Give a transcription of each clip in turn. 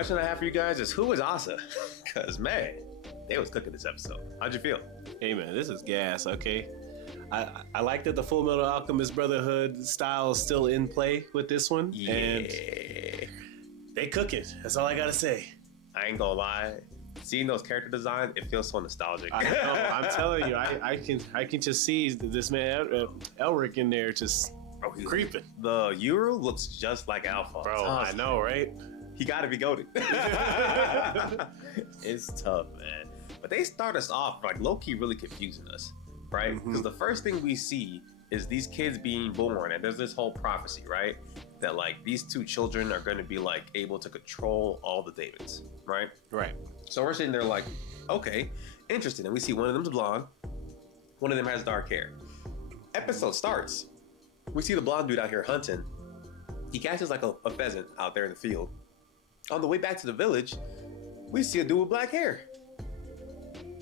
question I have for you guys is, who is Asa? Because, man, they was cooking this episode. How'd you feel? Hey, man, this is gas, okay? I like that the Full Metal Alchemist Brotherhood style is still in play with this one. Yeah. And they cook it. That's all I got to say. I ain't gonna lie. Seeing those character designs, it feels so nostalgic. I know. I'm telling you, I can just see this man Elric in there just creeping. The Yuru looks just like Alphonse. Bro, I know, right? He got to be goated. It's tough, man. But they start us off like low-key really confusing us, right? Because the first thing we see is these kids being born, and there's this whole prophecy, right? That like these two children are going to be like able to control all the Daemons, right? Right. So we're sitting there like, okay, interesting. And we see one of them's blonde, one of them has dark hair. Episode starts. We see the blonde dude out here hunting. He catches like a pheasant out there in the field. On the way back to the village, we see a dude with black hair.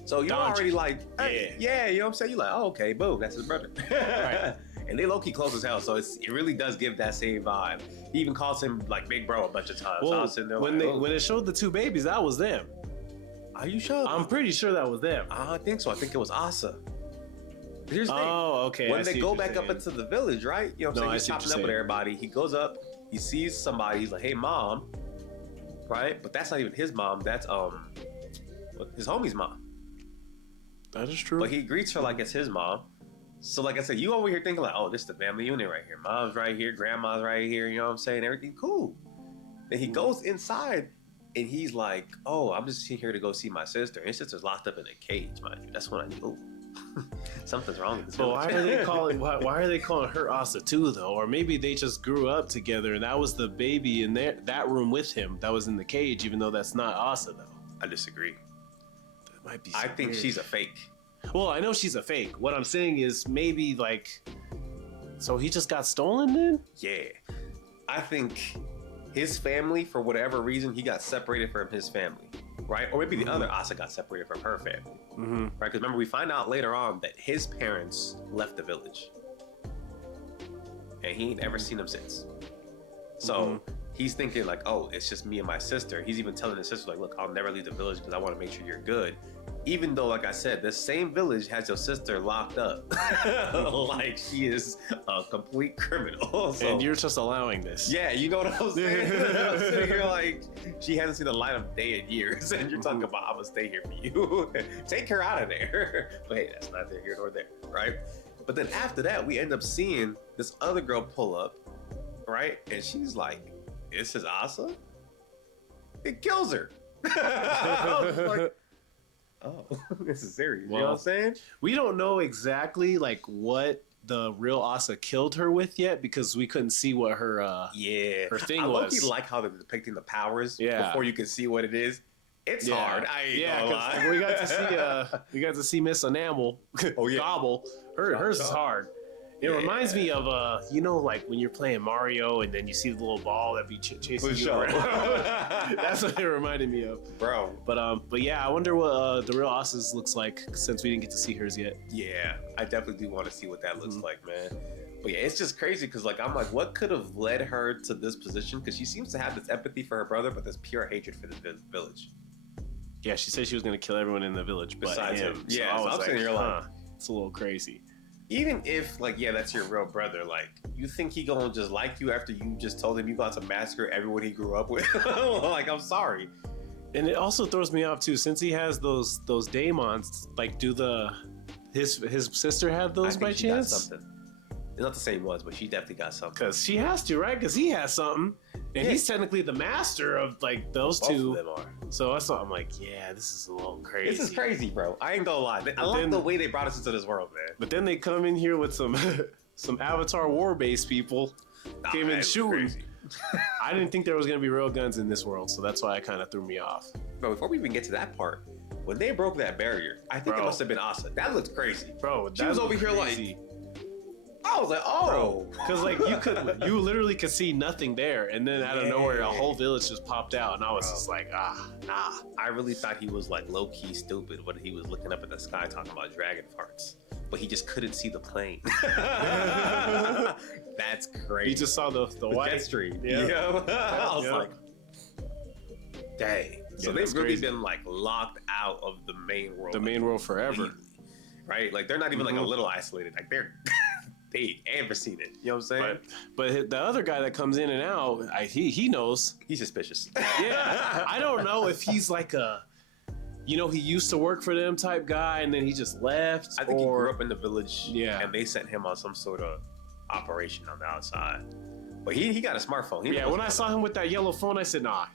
So you're already like, hey, yeah, you know what I'm saying? You're like, oh, okay, boom, that's his brother. Right. And they low-key close as hell, so it really does give that same vibe. He even calls him like big bro a bunch of times. Well, so I was sitting there when like, it showed the two babies, that was them. Are you sure? I'm pretty sure that was them. I think so. I think it was Asa. Here's the thing. Oh, okay. When they go back up into the village, right? You know what I'm saying? He's chopping up with everybody. He goes up, he sees somebody, he's like, hey, mom. Right? But that's not even his mom. That's his homie's mom. That is true. But he greets her like it's his mom. So like I said, you over here thinking like, oh, this is the family unit right here. Mom's right here, grandma's right here, you know what I'm saying? Everything cool. Then he goes inside and he's like, oh, I'm just here to go see my sister. And his sister's locked up in a cage, mind you. That's when I knew, something's wrong with this village. Why are they calling her Asa too, though? Or maybe they just grew up together and that was the baby in that room with him that was in the cage, even though that's not Asa, though. I disagree. That might be I think weird. she's a fake. Well, I know she's a fake. What I'm saying is maybe like, so he just got stolen then? Yeah. I think his family, for whatever reason, he got separated from his family, right? Or maybe the other Asa got separated from her family, right? Because remember, we find out later on that his parents left the village. And he ain't ever seen them since. So he's thinking like, oh, it's just me and my sister. He's even telling his sister like, look, I'll never leave the village because I want to make sure you're good. Even though, like I said, this same village has your sister locked up. Like she is a complete criminal. So, and you're just allowing this. yeah, you know what I'm saying? I'm sitting here like, she hasn't seen the light of day in years. And you're talking about, I'm going to stay here for you. Take her out of there. But hey, that's neither here nor there, right? But then after that, we end up seeing this other girl pull up, right? And she's like, this is Asa? It kills her. I was like, oh, this is serious. Well, you know what I'm saying? We don't know exactly like what the real Asa killed her with yet because we couldn't see what her her thing was. I like how they're depicting the powers before you can see what it is. It's hard. I ain't gonna lie. we got to see Miss Enamel gobble. Hers is hard. It reminds me of like when you're playing Mario and then you see the little ball that be chasing you around. That's what it reminded me of, bro. But yeah, I wonder what the real Asa's looks like since we didn't get to see hers yet. Yeah, I definitely do want to see what that looks like, man. But yeah, it's just crazy because like I'm like, what could have led her to this position? Because she seems to have this empathy for her brother, but this pure hatred for the village. Yeah, she said she was going to kill everyone in the village besides him. Yeah, so I was like, it's a little crazy. Even if, like, yeah, that's your real brother, like, you think he gonna just like you after you just told him you got to massacre everyone he grew up with? Like, I'm sorry. And it also throws me off, too, since he has those Daemons, like, his sister have those by chance? Got something. It's not the same ones, but she definitely got something. Because she has to, right? Because he has something. And he's technically the master of, like, those two. Both of them are. So that's why I'm like, yeah, this is a little crazy. This is crazy, bro. I ain't gonna lie. I like the way they brought us into this world, man. But then they come in here with some Avatar war-based people. Came in shooting. I didn't think there was going to be real guns in this world, so that's why it kind of threw me off. Bro, before we even get to that part, when they broke that barrier, I think it must have been Asa. That looked crazy. Bro, she was over here crazy. Like... I was like, oh, because like you literally could see nothing there, and then out of nowhere, a whole village just popped out, and I was just like, nah. I really thought he was like low key stupid when he was looking up at the sky talking about dragon farts, but he just couldn't see the plane. That's crazy. He just saw the white jet stream. Yeah. You know? I was like, Dang. So they've really been like locked out of the main world. The main world forever. Right? Like they're not even like a little isolated. Like they ain't ever seen it. You know what I'm saying? But the other guy that comes in and out, he knows. He's suspicious. Yeah. I don't know if he's like a, he used to work for them type guy and then he just left. I think he grew up in the village. Yeah. And they sent him on some sort of operation on the outside. But he got a smartphone. When I saw him with that yellow phone, I said, nah,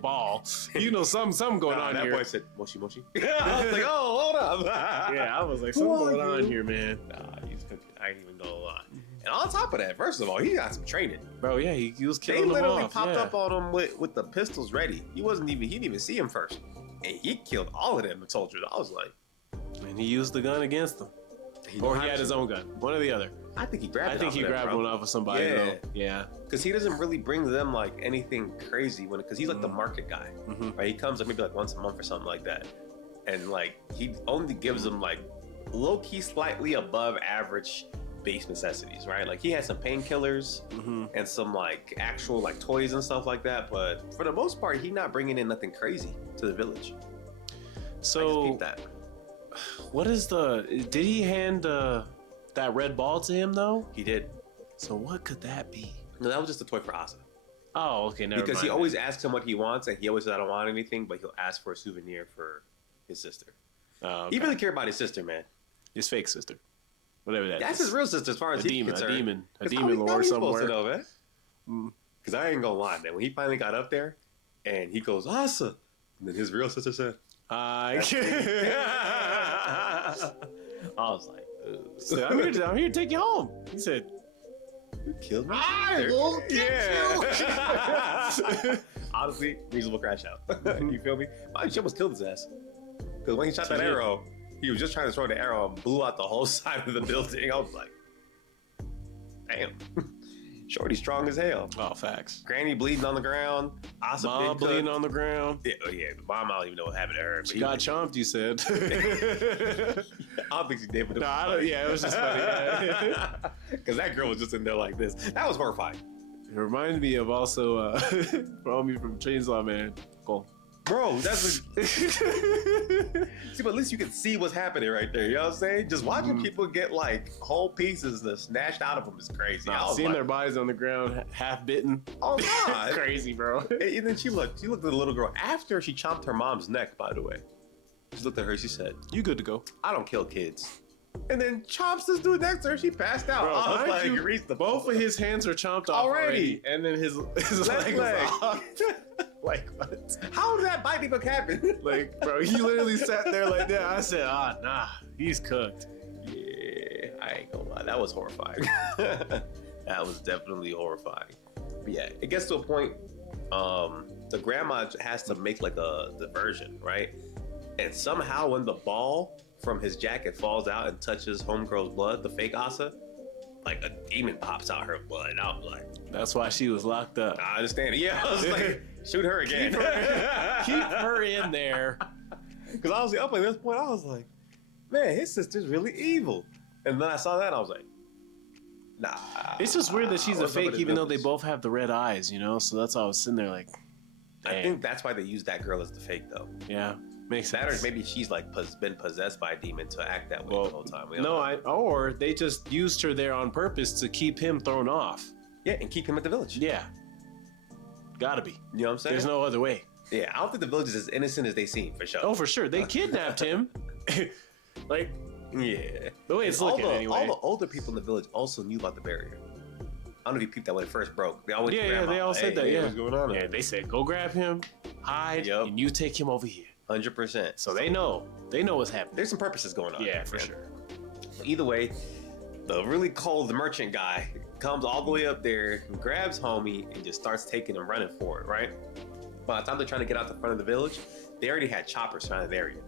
ball. Something going on that here. That boy said, moshi moshi. I was like, oh, hold up. Yeah, I was like, something going on here, man. Nah, he's cooking. I ain't even gonna lie. And on top of that, first of all, he got some training. Bro, yeah, he was killing them off. They literally popped up on him with the pistols ready. He didn't even see him first. And he killed all of them soldiers. I was like... And he used the gun against them. Or he had his own gun. One or the other. I think he grabbed one off of somebody, though. Yeah. Because he doesn't really bring them, like, anything crazy. Because he's, like, the market guy. Right? He comes, like, maybe, like, once a month or something like that. And, like, he only gives them, like, low-key slightly above average base necessities, right? Like, he has some painkillers and some, like, actual, like, toys and stuff like that. But for the most part, he's not bringing in nothing crazy to the village. So, what is did he hand that red ball to him, though? He did. So what could that be? No, that was just a toy for Asa. Oh, okay, never mind. Because he always asks him what he wants, and he always says, I don't want anything, but he'll ask for a souvenir for his sister. Okay. He really cared about his sister, man. His fake sister. Whatever that That's is. his real sister as far as he's concerned. A demon lord somewhere. Because I ain't gonna lie, man. When he finally got up there, and he goes, Asa, and then his real sister said, I was like, so I'm here to take you home. He said, you killed me. I will get you. Honestly, reasonable crash out. You feel me? She almost killed his ass. Because when he shot that arrow, he was just trying to throw the arrow and blew out the whole side of the building. I was like, damn. Shorty strong as hell. Oh, facts. Granny bleeding on the ground. Asa mom bleeding on the ground. Yeah, mom, I don't even know what happened to her. She got chomped, you said. I don't think she did. But it was just funny. Because that girl was just in there like this. That was horrifying. It reminded me of also homie from Chainsaw Man. Cool. Bro, that's see, but at least you can see what's happening right there. You know what I'm saying? Just watching people get like whole pieces snatched out of them is crazy. Seeing their bodies on the ground, half bitten. Oh God, crazy, bro. And then she looked at the little girl after she chomped her mom's neck. By the way, she looked at her. She said, "You good to go? I don't kill kids." And then chomps this dude next to her. She passed out. Bro, I was like, both of his hands are chomped off already, and then his leg was off. Like, what? How did that bite even happen? Like, bro, he literally sat there like that. I said, nah, he's cooked. Yeah, I ain't gonna lie. That was horrifying. That was definitely horrifying. But yeah, it gets to a point, the grandma has to make like a diversion, right? And somehow when the ball from his jacket falls out and touches homegirl's blood, the fake Asa, like a demon pops out her blood. And I was like, that's why she was locked up. I understand it. Yeah, I was like, shoot her again. Keep her in there. Because honestly, up at this point, I was like, man, his sister's really evil. And then I saw that, and I was like, nah. It's just weird that she's a fake, even though they both have the red eyes, you know? So that's why I was sitting there like, dang. I think that's why they used that girl as the fake, though. Yeah. Makes sense. That, or maybe she's like been possessed by a demon to act that way the whole time. Or they just used her there on purpose to keep him thrown off. Yeah, and keep him at the village. Yeah. Gotta be. You know what I'm saying? There's no other way. Yeah, I don't think the village is as innocent as they seem, for sure. Oh, for sure. They kidnapped him. Like, yeah. The way it's looking, anyway. All the older people in the village also knew about the barrier. I don't know if you peeped that when it first broke. They always they all said that. Yeah, what's going on? Yeah, they said, go grab him, hide, and you take him over here. 100%. So they know what's happening. There's some purposes going on. Yeah, for sure. Either way, the really cold merchant guy comes all the way up there, grabs homie, and just starts taking him running for it, right? By the time they're trying to get out the front of the village, they already had choppers surrounding the area.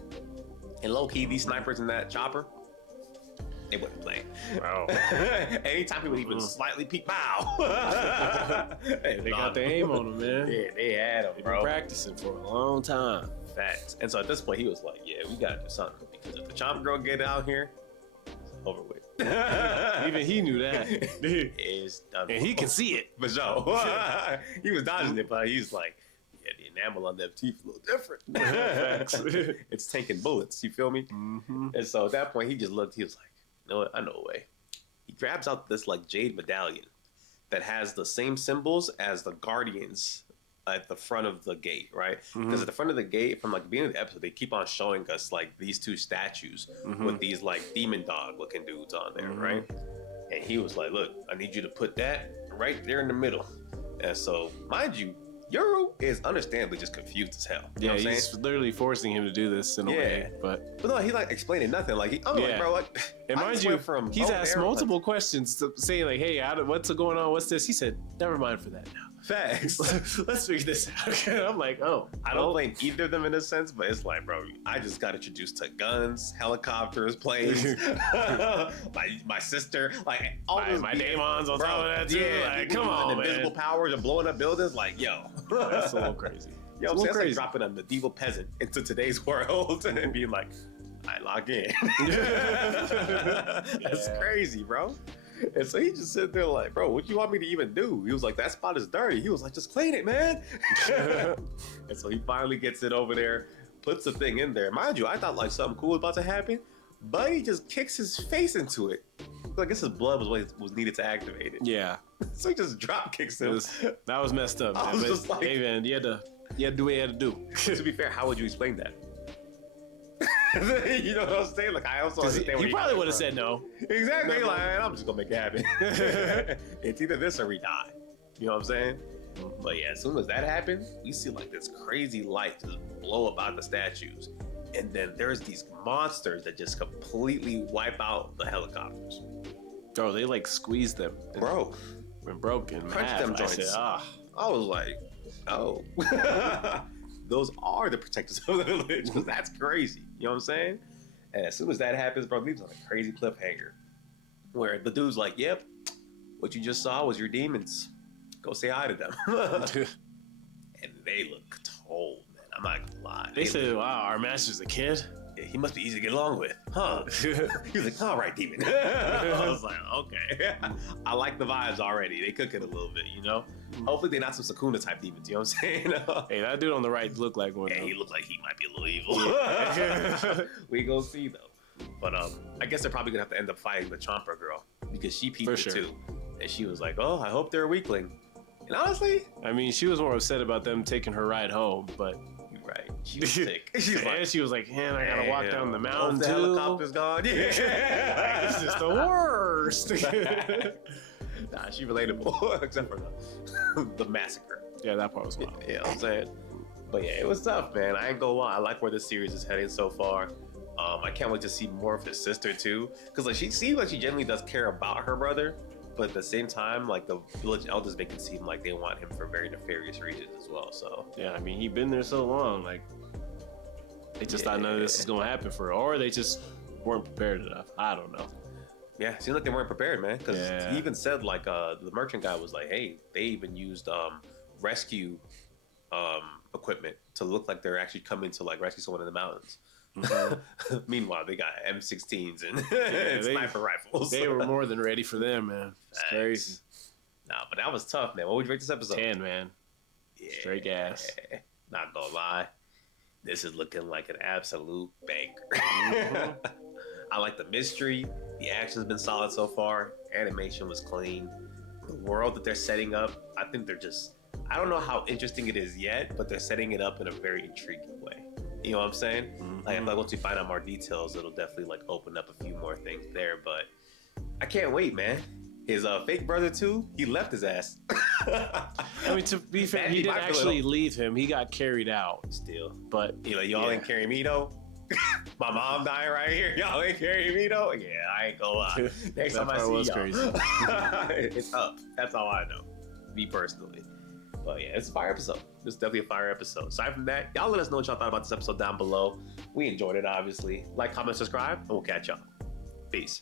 And low-key, these snipers in that chopper, they wouldn't play. Wow. Anytime people even slightly peek, bow. They got the aim on them, man. Yeah, they had them, bro. Been practicing for a long time. Facts. And so at this point, he was like, yeah, we got to do something. Because if the chopper girl get out here, it's over with. Even he knew that. It's done. And he can see it. For sure. He was dodging it, but he was like, yeah, the enamel on them teeth a little different. It's tanking bullets. You feel me? Mm-hmm. And so at that point, he just looked. He was like, you know what? I know a way. He grabs out this like jade medallion that has the same symbols as the guardians at the front of the gate, right? Because at the front of the gate, from like the beginning of the episode, they keep on showing us like these two statues with these like demon dog looking dudes on there, right? And he was like, look, I need you to put that right there in the middle. And so, mind you, Yuru is understandably just confused as hell. You know what I'm he's saying? literally forcing him to do this in a way. But no, he like explaining nothing. Like, like, bro, like, and mind you, he's asked multiple questions saying like, hey, what's going on? What's this? He said, never mind for that now. Facts. Let's figure this out. I'm like, I don't blame either of them in a sense, but it's like, bro, I just got introduced to guns, helicopters, planes. my sister, like all my Daemons on top of that too. Yeah, like, come on, man. Invisible powers and blowing up buildings. Like, yo, that's a little crazy. Yo, that's like dropping a medieval peasant into today's world and being like, I lock in. That's crazy, bro. And so he just sit there like, bro, what you want me to even do? He was like, that spot is dirty. He was like, just clean it, man. And so he finally gets it over there, puts the thing in there. Mind you, I thought like something cool was about to happen, but he just kicks his face into it. I guess his blood was what was needed to activate it. Yeah. So he just drop kicks him. That was messed up, man. I was just like, hey, man, you had to do what you had to do. To be fair, how would you explain that? You know what I'm saying? Like, I also understand. You probably would have said no. Exactly. Like, I'm just gonna make it happen. It's either this or we die. You know what I'm saying? But yeah, as soon as that happens, we see like this crazy light just blow up out the statues, and then there's these monsters that just completely wipe out the helicopters. Oh, they like squeezed them, bro. When broken, crunched them joints. I was like, oh. Those are the protectors of the village, because that's crazy. You know what I'm saying? And as soon as that happens, bro, leaves on a crazy cliffhanger where the dude's like, yep, what you just saw was your demons. Go say hi to them. And they look cold, man. I'm not gonna lie. They said, wow, our master's a kid? Yeah, he must be easy to get along with, huh? He was like, all right, demon. I was like, okay. I like the vibes already. They cook it a little bit, you know? Hopefully they're not some Sakuna type demons, you know what I'm saying? Hey, that dude on the right looked like one. Yeah, he looked like he might be a little evil. We gonna see though. But I guess they're probably gonna have to end up fighting the Chomper girl, because she peeped it too. And she was like, oh, I hope they're a weakling. And honestly, I mean, she was more upset about them taking her ride home, but right. She was sick. She was like, man, I gotta walk down the mountain. The helicopter's gone. Yeah. Like, this is the worst. Nah, she relatable, except for the massacre. Yeah, that part was wild. Yeah, you know what I'm saying? But yeah, it was tough, man. I ain't gonna lie. I like where this series is heading so far. I can't wait to see more of his sister too, because like she seems like she genuinely does care about her brother, but at the same time, like the village elders make it seem like they want him for very nefarious reasons as well. So yeah, I mean, he's been there so long, like they just thought none of this is gonna happen for her, or they just weren't prepared enough. I don't know. Yeah, it seemed like they weren't prepared, man. Because he even said like the merchant guy was like, hey, they even used rescue equipment to look like they're actually coming to like rescue someone in the mountains. Mm-hmm. Meanwhile, they got M16s and sniper rifles. They were more than ready for them, man. It's crazy. Nah, but that was tough, man. What would you rate this episode? 10, man. Yeah, straight gas. Not gonna lie, this is looking like an absolute banger. Mm-hmm. I like the mystery. The action's been solid so far. Animation was clean. The world that they're setting up, I think they're just, I don't know how interesting it is yet, but they're setting it up in a very intriguing way. You know what I'm saying? Mm-hmm. Like, I feel like once we find out more details, it'll definitely like open up a few more things there. But I can't wait, man. His fake brother too, he left his ass. I mean, to be fair, he didn't actually leave him. He got carried out. Still. But y'all ain't carry me though. My mom dying right here. Y'all ain't carry me though. Yeah, I ain't gonna lie. Next time I see y'all, crazy. It's up. That's all I know. Me personally. But yeah, it's a fire episode. It's definitely a fire episode. Aside from that, y'all let us know what y'all thought about this episode down below. We enjoyed it, obviously. Like, comment, subscribe, and we'll catch y'all. Peace.